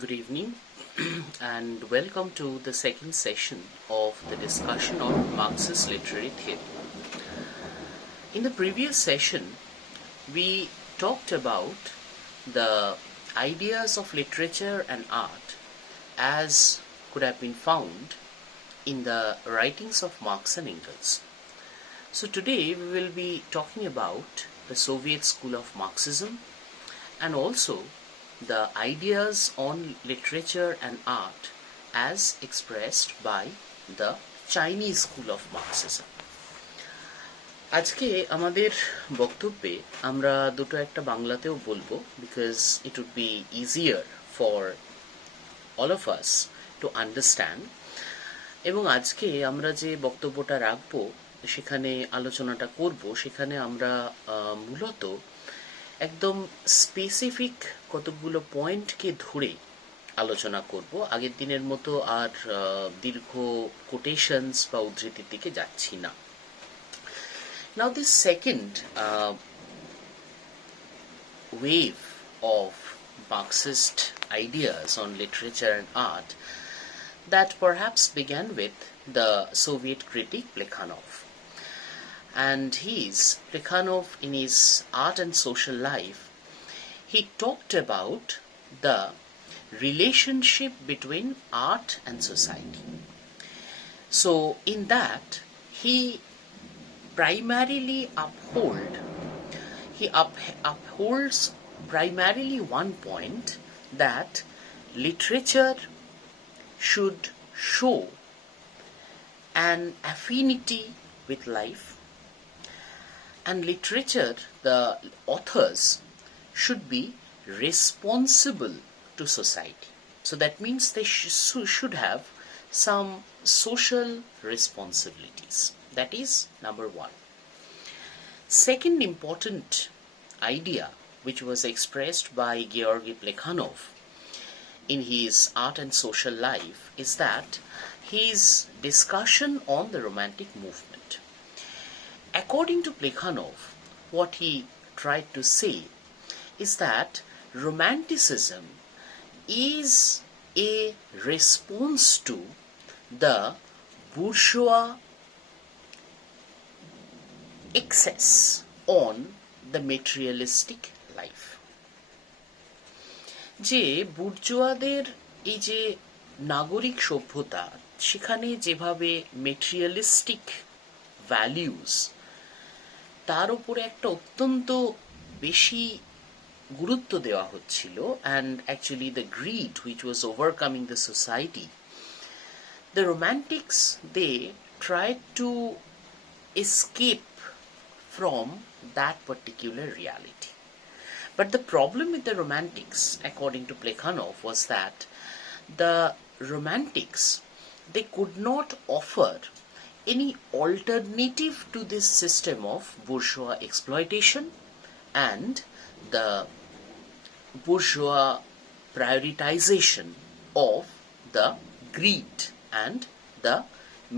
Good evening and welcome to the second session of the discussion on Marxist literary theory. In the previous session, we talked about the ideas of literature and art as could have been found in the writings of Marx and Engels. So today we will be talking about the Soviet school of Marxism and also the ideas on literature and art as expressed by the Chinese school of Marxism. আজকে আমাদের বক্তব্যে আমরা দুটো একটা বাংলাতেও বলবো because it would be easier for all of us to understand. এবং আজকে আমরা যে বক্তব্যটা রাখবো সেখানে আলোচনাটা করব সেখানে আমরা মূলত একদম স্পেসিফিক কতগুলো পয়েন্টকে ধরে আলোচনা করব, আগের দিনের মতো আর দীর্ঘ কোটেশনস বা উদ্ধৃতির দিকে যাচ্ছি না। Now this second wave of Marxist ideas on literature and art that perhaps began with the Soviet critic Plekhanov. And Plekhanov, in his Art and Social Life, he talked about the relationship between art and society. So in that, he primarily upholds primarily one point, that literature should show an affinity with life, and literature, the authors, should be responsible to society. So that means they should have some social responsibilities. That is number one. Second important idea which was expressed by Georgy Plekhanov in his Art and Social Life is that his discussion on the Romantic movement. According to Plekhanov, what he tried to say is that Romanticism is a response to the bourgeois excess on the materialistic life. যে বুর্জোয়াদের এই যে নাগরিক সভ্যতা, সেখানে যেভাবে materialistic values তার উপরে একটা অত্যন্ত বেশি গুরুত্ব দেওয়া হচ্ছিল, and actually the greed which was overcoming the society, the romantics, they tried to escape from that particular reality. But the problem with the romantics, according to Plekhanov, was that the romantics, they could not offer any alternative to this system of bourgeois exploitation and the bourgeois prioritization of the greed and the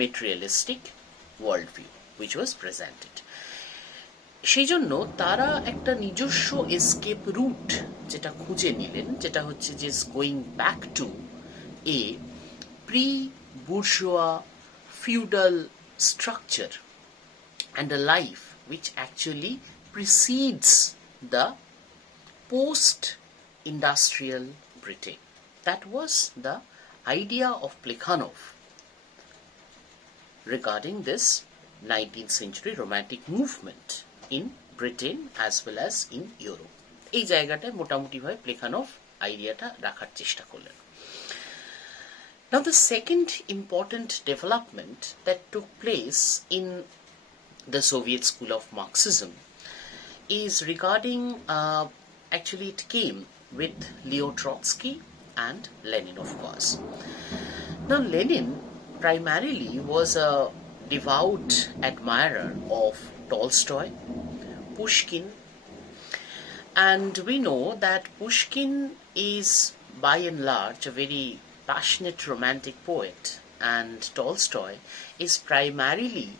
materialistic worldview which was presented. সেই জন্য তারা একটা নিজস্ব escape root যেটা খুঁজে নিলেন, যেটা হচ্ছে যে going back to A pre bourgeois feudal structure and a life which actually precedes the post-industrial Britain. That was the idea of Plekhanov regarding this 19th century romantic movement in Britain as well as in Europe. এই জায়গাটায় মোটামুটিভাবে Plekhanov আইডিয়াটা রাখার চেষ্টা করলেন। Now the second important development that took place in the Soviet school of Marxism is regarding, actually it came with Leo Trotsky and Lenin, of course. Now Lenin primarily was a devout admirer of Tolstoy, Pushkin, and we know that Pushkin is by and large a very passionate romantic poet, and Tolstoy is primarily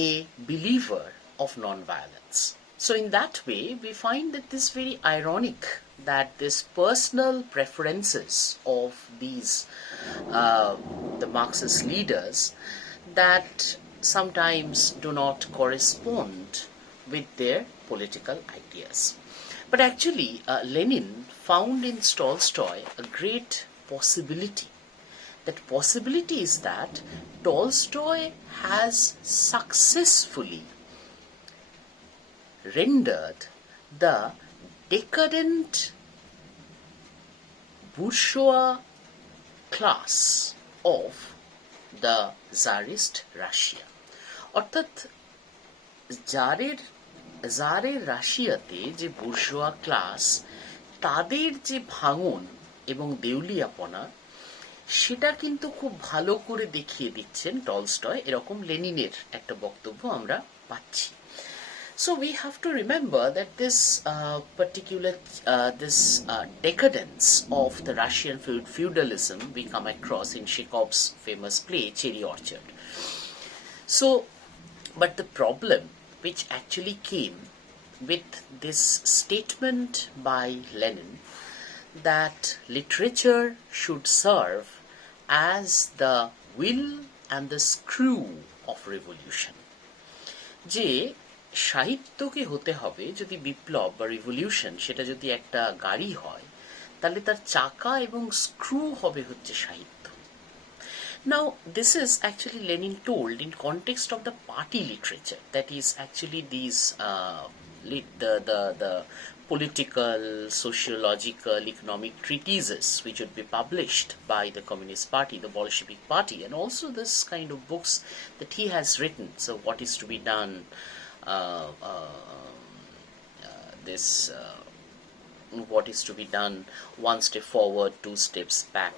a believer of non-violence. So in that way, we find that this very ironic that this personal preferences of these the Marxist leaders that sometimes do not correspond with their political ideas. But actually, Lenin found in Tolstoy a great possibility. That possibility is that Tolstoy has successfully rendered the decadent bourgeois class of the Tsarist Russia. অর্থাৎ জারের রাশিয়াতে যে bourgeois class তাদের যে ভাঙন এবং দেউলিয়াপনা সেটা কিন্তু খুব ভালো করে দেখিয়ে দিচ্ছেন টলস্টয়, এরকম লেনিনের একটা বক্তব্য আমরা পাচ্ছি। So we have to remember that this decadence of the Russian feudalism we come across in Chekhov's famous play Cherry Orchard. So, but the problem which actually came with this statement by Lenin that literature should serve as the will and the screw of revolution. যে সাহিত্যকে হতে হবে যদি বিপ্লব বা revolution সেটা যদি একটা গাড়ি হয় তাহলে তার চাকা এবং স্ক্রু হবে হচ্ছে সাহিত্য। Now this is actually Lenin told in context of the party literature, that is actually these the political, sociological, economic treatises which would be published by the Communist Party, the Bolshevik Party, and also this kind of books that he has written. So what is to be done, what is to be done, one step forward, two steps back,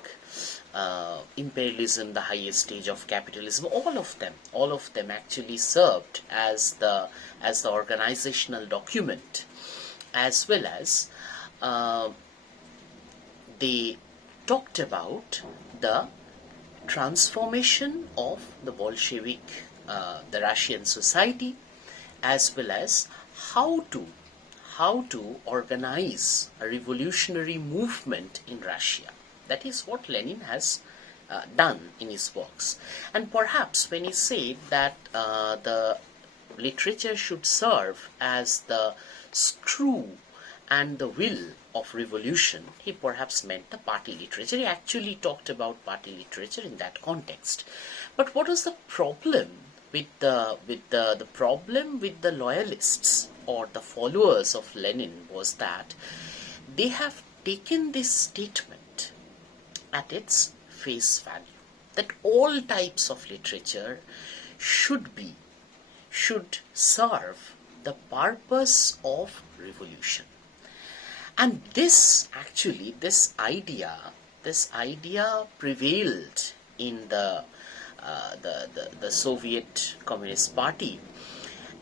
imperialism, the highest stage of capitalism, all of them actually served as the organizational document, as well as they talked about the transformation of the Bolshevik, the Russian society, as well as how to organize a revolutionary movement in Russia. That is what Lenin has done in his works. And perhaps when he said that the literature should serve as the screw and the will of revolution, he perhaps meant the party literature. He actually talked about party literature in that context. But what was the problem with the loyalists or the followers of Lenin was that they have taken this statement at its face value, that all types of literature should serve the purpose of revolution. And this idea prevailed in the Soviet Communist Party.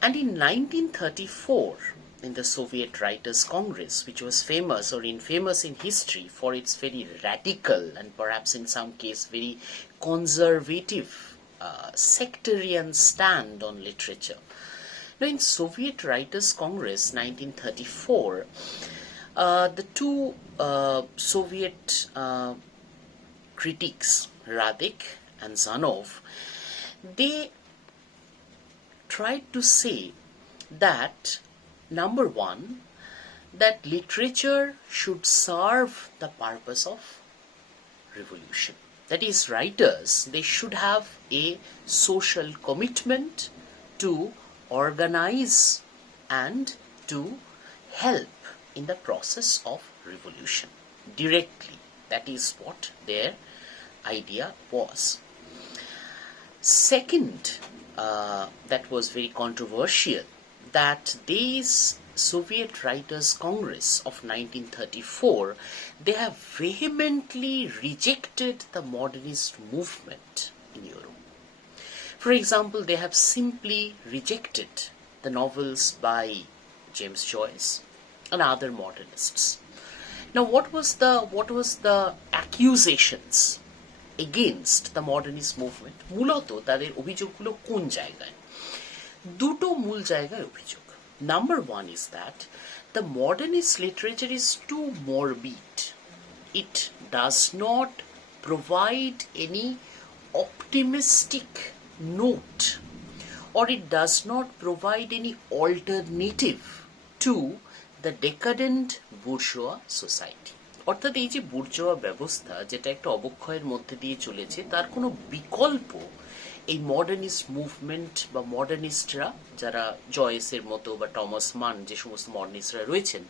And in 1934, in the Soviet Writers' Congress, which was famous or infamous in history for its very radical and perhaps in some case very conservative sectarian stand on literature. Now in Soviet Writers' Congress 1934, the two Soviet critics, Radek and Zanov, they tried to say that, number one, that literature should serve the purpose of revolution. That is, writers, they should have a social commitment to organize and to help in the process of revolution directly. That is what their idea was. Second, that was very controversial, that these Soviet Writers' Congress of 1934, they have vehemently rejected the modernist movement in Europe. For example, they have simply rejected the novels by James Joyce and other modernists. Now, what was the accusations against the modernist movement? মূলত তাদের অভিযোগগুলো কোন জায়গায়? দুটো মূল জায়গায় অভিযোগ। Number one is that the modernist literature is too morbid. It does not provide any optimistic note, or it does not provide any alternative to the decadent bourgeois society. অর্থাৎ এই যে বুর্জোয়া ব্যবস্থা যেটা একটা অবক্ষয়ের মধ্যে দিয়ে চলেছে, তার কোনো বিকল্প এই মডার্নিস্ট মুভমেন্ট বা মডার্নিস্টরা, যারা জয়েসের মতো বা টমাস মান, যে সমস্ত মডার্নিস্টরা রয়েছেন,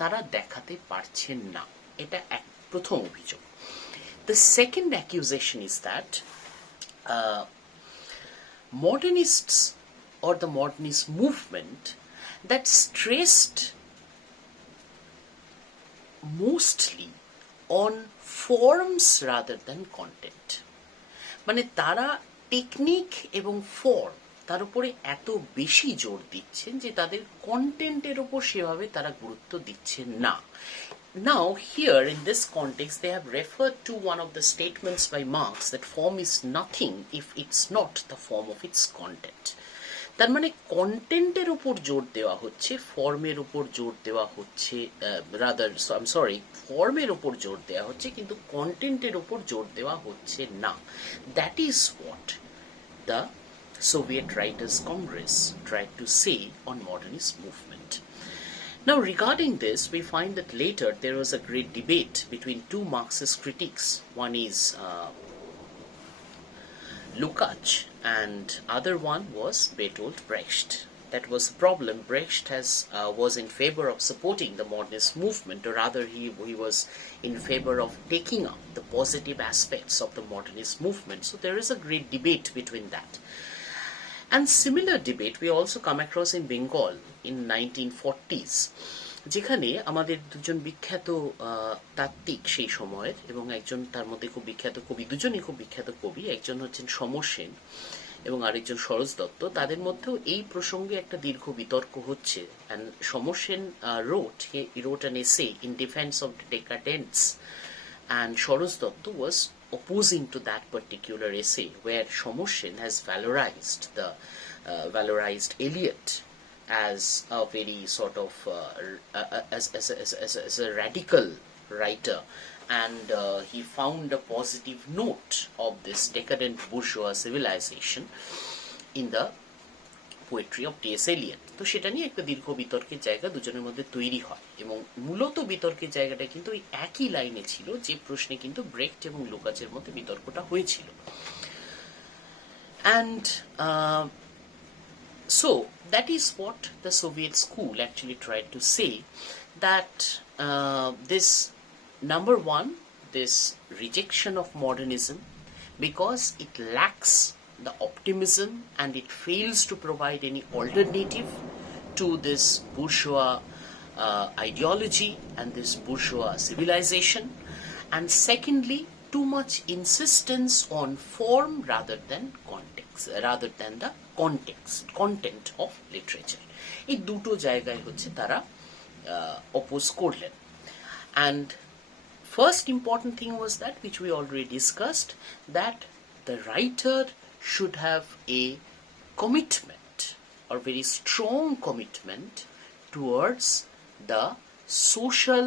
তারা দেখাতে পারছেন না। এটা এক প্রথম অভিযোগ। The second accusation is that modernists or the modernist movement that stressed mostly on forms rather than content. মানে তারা টেকনিক এবং ফর্ম তার উপরে এত বেশি জোর দিচ্ছেন যে তাদের কন্টেন্টের উপর সেভাবে তারা গুরুত্ব দিচ্ছেন না। Now, here in this context, they have referred to one of the statements by Marx that form is nothing if it's not the form of its content. তার মানে কন্টেন্টের উপর জোর দেওয়া হচ্ছে, ফর্মের উপর জোর দেওয়া হচ্ছে, ফর্মের উপর জোর দেওয়া হচ্ছে, কিন্তু কন্টেন্টের উপর জোর দেওয়া হচ্ছে না। That is what the Soviet Writers' Congress tried to say on modernist movement. Now, regarding this, we find that later there was a great debate between two Marxist critics. One is Lukács, and other one was Bertolt Brecht. That was the problem. Brecht was in favor of supporting the modernist movement, or rather he was in favor of taking up the positive aspects of the modernist movement. So there is a great debate between that. And similar debate we also come across in Bengal in 1940s, যেখানে আমাদের দুজন বিখ্যাত তাত্ত্বিক সেই সময়ের, এবং একজন তার মধ্যে খুব বিখ্যাত কবি, দুজনই খুব বিখ্যাত কবি, একজন হচ্ছেন সমর সেন এবং আরেকজন সরোজ দত্ত, তাদের মধ্যেও এই প্রসঙ্গে একটা দীর্ঘ বিতর্ক হচ্ছে। and Samar Sen wrote an essay in defense of decadence, and Soros Dotto was opposing to that particular essay, where Somor Sen has valorized Eliot as a very sort of as a radical writer, and he found a positive note of this decadent bourgeois civilization in the poetry of T S Elliot. তো সেটা নিয়ে একটা দীর্ঘ বিতর্কের জায়গা দুজনের মধ্যে তৈরি হয়, এবং মূলত বিতর্কের জায়গাটা কিন্তু ওই একই লাইনে ছিল যে প্রশ্নে কিন্তু ব্রেক্ট এবং লুকাচের মধ্যে বিতর্কটা হয়েছিল। And so that is what the Soviet school actually tried to say, that this number one, this rejection of modernism, because it lacks the optimism and it fails to provide any alternative to this bourgeois ideology and this bourgeois civilization, and secondly, too much insistence on form rather than the content of literature. এই দুটো জায়গায় হচ্ছে তারা oppose করলেন। And first important thing was that, which we already discussed, that the writer should have a commitment, or very strong commitment, towards the social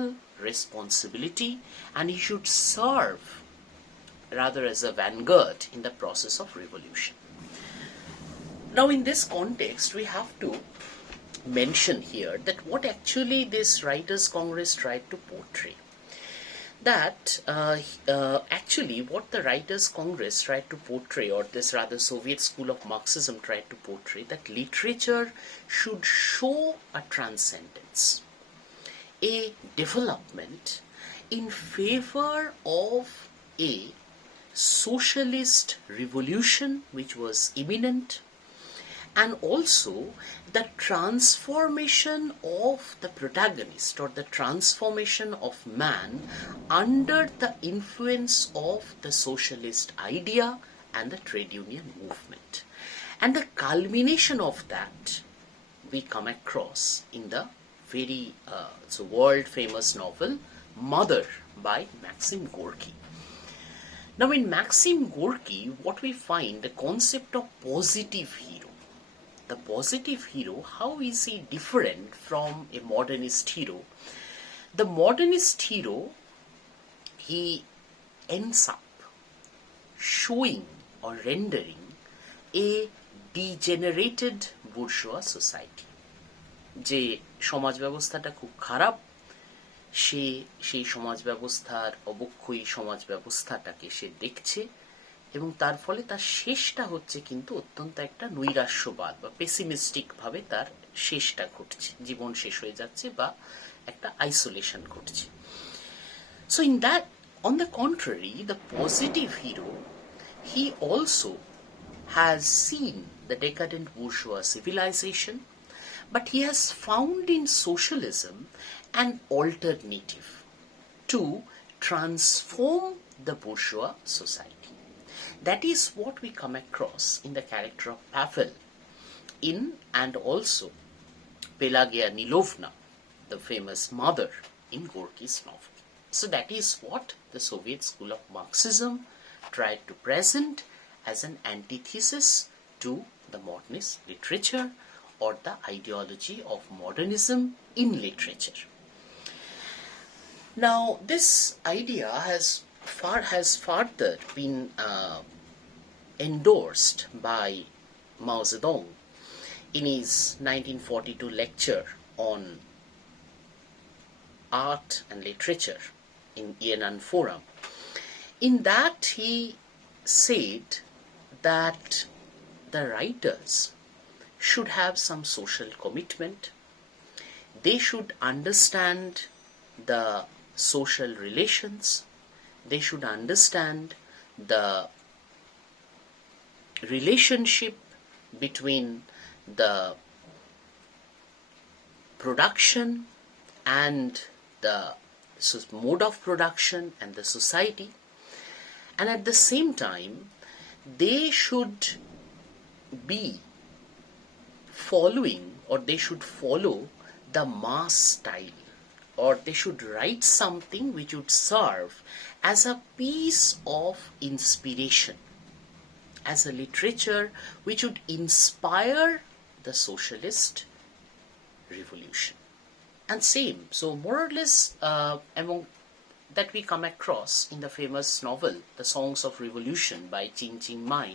responsibility, and he should serve rather as a vanguard in the process of revolution. Now, in this context, we have to mention here that what actually this Writers' Congress tried to portray. That actually what the Writers' Congress tried to portray, or this rather Soviet school of Marxism tried to portray, that literature should show a transcendence, a development in favor of a socialist revolution which was imminent, and also the transformation of the protagonist, or the transformation of man under the influence of the socialist idea and the trade union movement. And the culmination of that we come across in the very world famous novel Mother by Maxim Gorky. Now, in Maxim Gorky, what we find, the concept of positive hero, the positive hero, how is he different from a modernist hero? The modernist hero, he ends up showing or rendering a degenerated bourgeois society. যে সমাজ ব্যবস্থাটা খুব খারাপ, সে সেই সমাজ ব্যবস্থার অবক্ষয়ী সমাজ ব্যবস্থাটাকে সে দেখছে এবং তার ফলে তার শেষটা হচ্ছে কিন্তু অত্যন্ত একটা নৈরাশ্যবাদ বা পেসিমিস্টিক ভাবে তার শেষটা ঘটছে, জীবন শেষ হয়ে যাচ্ছে বা একটা আইসোলেশন ঘটছে। So in that, on the contrary, the positive hero, he also has seen the decadent bourgeois civilization, but he has found in socialism an alternative to transform the bourgeois society. That is what we come across in the character of Pavel in and also Pelagia Nilovna, the famous mother in Gorky's novel. So that is what the Soviet school of Marxism tried to present as an antithesis to the modernist literature or the ideology of modernism in literature. Now, this idea has further been endorsed by Mao Zedong in his 1942 lecture on art and literature in Yan'an Forum. In that, he said that the writers should have some social commitment. They should understand the social relations. They should understand the relationship between the production and the mode of production and the society. And at the same time, they should be following, or they should follow the mass style, or they should write something which would serve as a piece of inspiration, as a literature which would inspire the socialist revolution. And same, so more or less among that we come across in the famous novel The Songs of Revolution by Qin Qing Mai,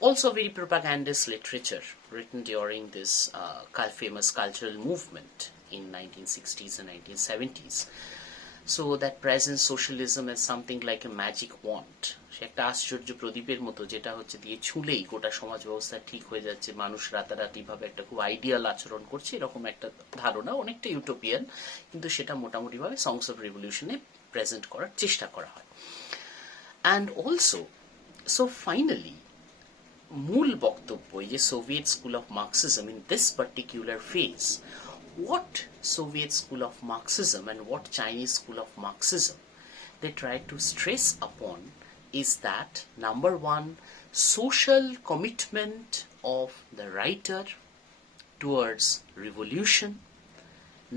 also very propagandist literature written during this famous cultural movement in 1960s and 1970s. So that presents socialism as something like a magic wand. সে একটা আশ্চর্য প্রদীপের মতো, যেটা হচ্ছে দিয়ে ছুঁলেই গোটা সমাজ ব্যবস্থা ঠিক হয়ে যাচ্ছে, মানুষ রাতারাতি ভাবে একটা খুব আইডিয়াল আচরণ করছে, এরকম একটা ধারণা, অনেকটা ইউটোপিয়ান, কিন্তু সেটা মোটামুটি ভাবে সংস অফ রিভলিউশনে প্রেজেন্ট করার চেষ্টা করা হয়। অ্যান্ড অলসো, সো ফাইনালি মূল বক্তব্য যে Soviet school of Marxism in this particular phase, what Soviet school of Marxism and what Chinese school of Marxism they try to stress upon is that, number one, social commitment of the writer towards revolution.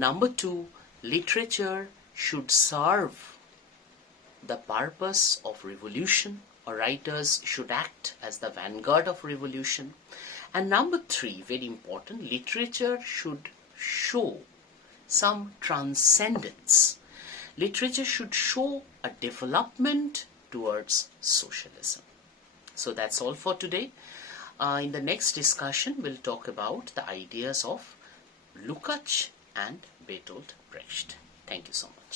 Number two, literature should serve the purpose of revolution, or writers should act as the vanguard of revolution. And number three, very important, literature should show some transcendence. Literature should show a development towards socialism. So that's all for today. In the next discussion, we'll talk about the ideas of Lukács and Bertolt Brecht. Thank you so much.